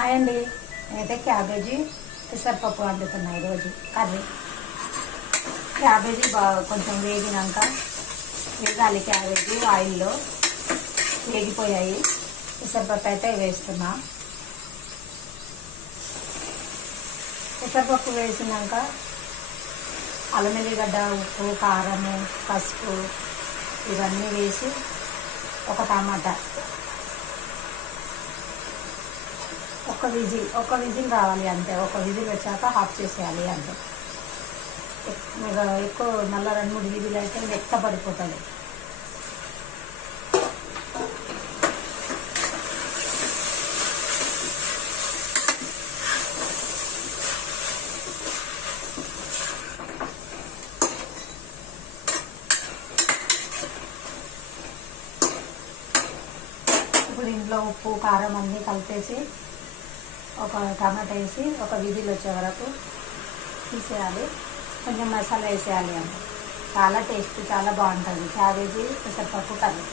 Hi అండి. నేనైతే cabbage పెసరపప్పు వండుతున్నా ఈరోజు కర్రీ. క్యాబేజీ బాగా కొంచెం వేగినాక వేగాలి. క్యాబేజీ ఆయిల్లో వేగిపోయాయి. పెసరపప్పు అయితే వేస్తున్నా. పెసరపప్పు వేసినాక అల్లం ఎల్లిగడ్డ, ఉప్పు, కారము, పసుపు ఇవన్నీ వేసి ఒక టమాటా, ఒక విజిల్ రావాలి అంతే. ఒక విజిల్ వచ్చాక ఆఫ్ చేసేయాలి అంతే. ఎక్కువ మళ్ళీ 2-3 విజిల్ అయితే మెత్తపడిపోతుంది. ఇప్పుడు ఇంట్లో ఉప్పు, కారం అన్నీ కలిపేసి ఒక టమాటా వేసి ఒక విజిల్ వచ్చే వరకు తీసేయాలి. కొంచెం మసాలా వేసేయాలి అంటే చాలా టేస్ట్, చాలా బాగుంటుంది క్యాబేజీ పెసరపప్పు కర్రీ.